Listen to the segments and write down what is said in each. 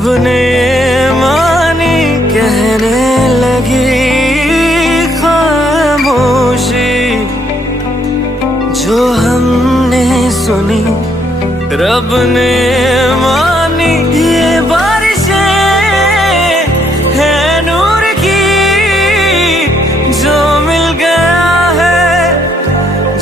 रब ने मानी कहने लगी खामोशी, जो हमने सुनी रब ने मानी। ये बारिशें है नूर की, जो मिल गया है,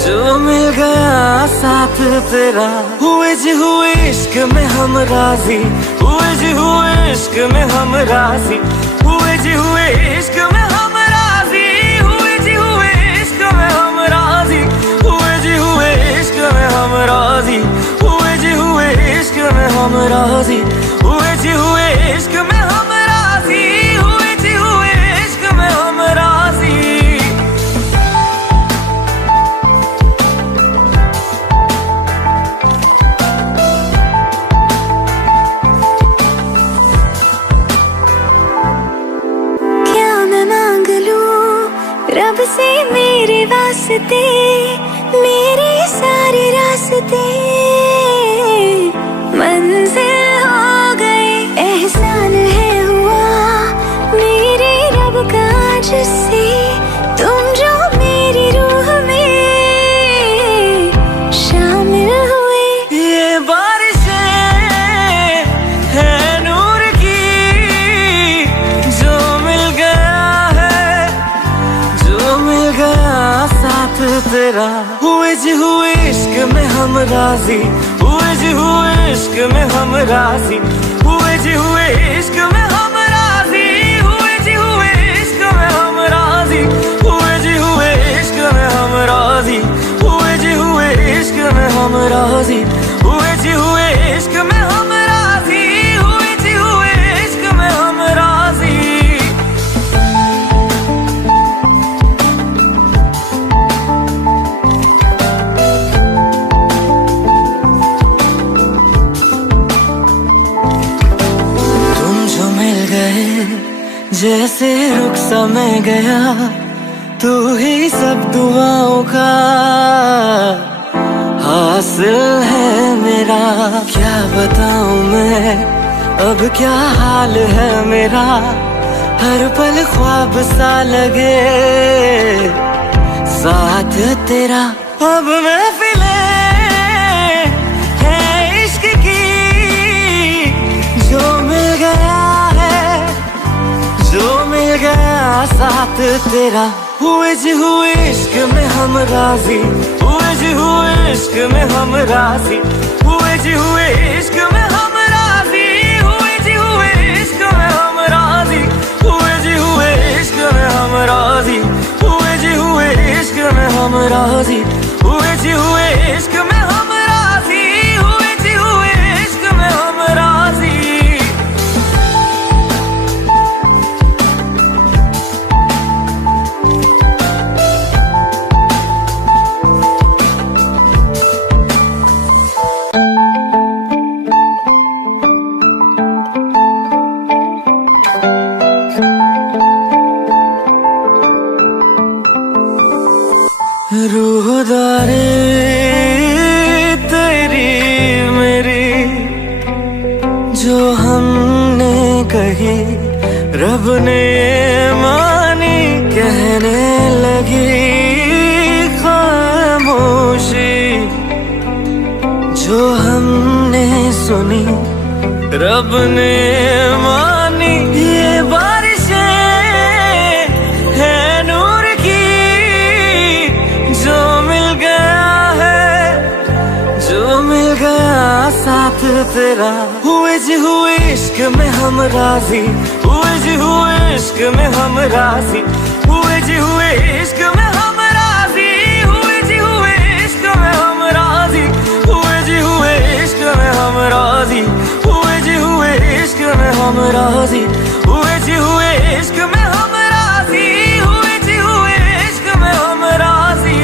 जो मिल गया साथ तेरा। हुए जी हुए इश्क में हम राजी, हुए जी हुए इश्क में हम राजी, हुए जी हुए इश्क में हम राजी, हुए जी हुए इश्क में हम राजी, हुए जी हुए इश्क में हम राजी, हुए जी हुए इश्क में हम राजी, हुए जी हुए इश्क में हम राजी, हुए जी हुए इश्क में हम राजी। रब से मेरे वास्ते, मेरे सारे रास्ते मंजिल हो गए। एहसान है हुआ मेरे रब का जिससे, तुम जो मेरी रूह में शामिल हुए। ये बारिशें है नूर की, जो मिल गया है, जो मिल गया साथ तेरा। हुए जी हुए इश्क में हम राजी, हुए जी हुए इश्क में हम राजी, हुए जी हुए इश्क में हम राजी, हुए जी हुए इश्क में हम राजी, हुए जी हुए इश्क में हम राजी, हुए जी हुए इश्क में हम राजी, हुए जी हुए इश्क में हम राजी, हुए जी हुए इश्क में हम राजी। जैसे रुख सा मैं गया, तू ही सब दुआओं का हासिल है मेरा। क्या बताऊं मैं अब क्या हाल है मेरा, हर पल ख्वाब सा लगे साथ तेरा। अब महफिलें है इश्क की, जो मिल गया है, जो मिल गया साथ तेरा। हुए जी हुए इश्क में हम राजी, हुए जी हुए इश्क में हम राजी, हुए जी हुए इश्क में हम राजी, हुए जी हुए इश्क में हम राजी, हुए जी हुए इश्क में हम राजी, हुए जी हुए इश्क में हम राजी, हुए जी हुए इश्क में हम राजी, हुए जी हुए इश्क में हम राजी। रूहदारी तेरी मेरी, जो हमने कही रब ने मानी कहने लगी खामोशी, जो हमने सुनी रब ने मानी। ये बारिशें है नूर की, जो मिल गया है, जो मिल गया साथ तेरा। हुए जी हुए इश्क में हम राजी, हुए जी हुए इश्क में हम राजी, हुए जी हुए इश्क में हम राजी, हुए जी हुए इश्क में हम राजी, हुए जी हुए इश्क में हम राजी, हुए जी हुए इश्क में हम राजी, हुए जी हुए इश्क में हम राजी, हुए जी हुए इश्क में हम राजी।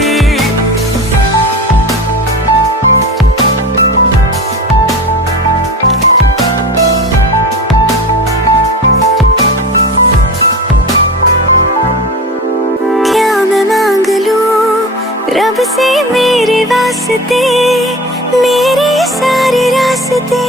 रब से मेरे वास्ते, मेरे सारे रास्ते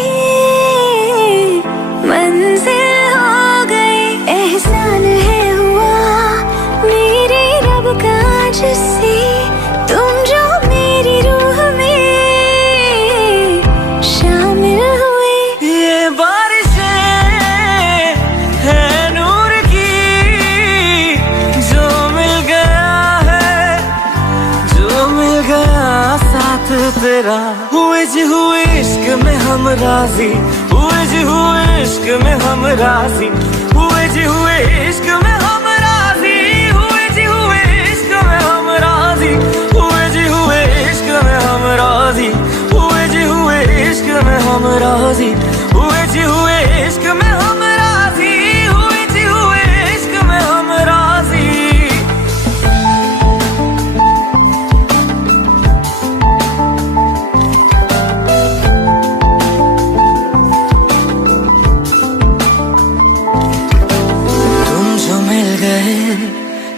तेरा। हुए जी हुए इश्क में हम राजी, हुए जी हुए इश्क में हम राजी, हुए जी हुए इश्क में हम राजी, हुए जी हुए इश्क में हम राजी, हुए जी हुए इश्क में हम राजी, हुए जी हुए इश्क में हम राजी, हुए जी हुए इश्क में हम राजी, हुए जी हुए इश्क में हम राजी।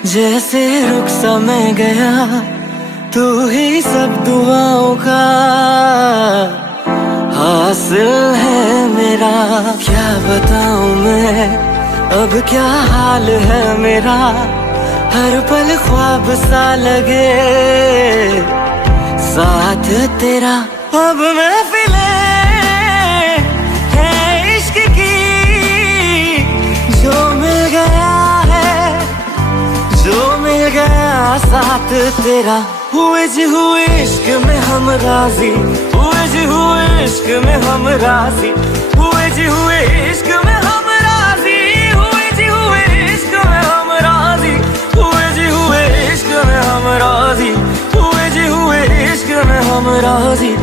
जैसे रुख सा मैं गया, तू ही सब दुआओं का हासिल है मेरा। क्या बताऊं मैं अब क्या हाल है मेरा, हर पल ख्वाब सा लगे साथ तेरा। अब महफिले है इश्क की, जो मिल गया जो मिल गया साथ तेरा। हुए जी हुए इश्क में हम राजी, हुए जी हुए इश्क में हम राजी, हुए जी हुए इश्क में हम राजी, हुए जी हुए इश्क में हम राजी, हुए जी हुए इश्क में हम राजी, हुए जी हुए इश्क में हम राजी।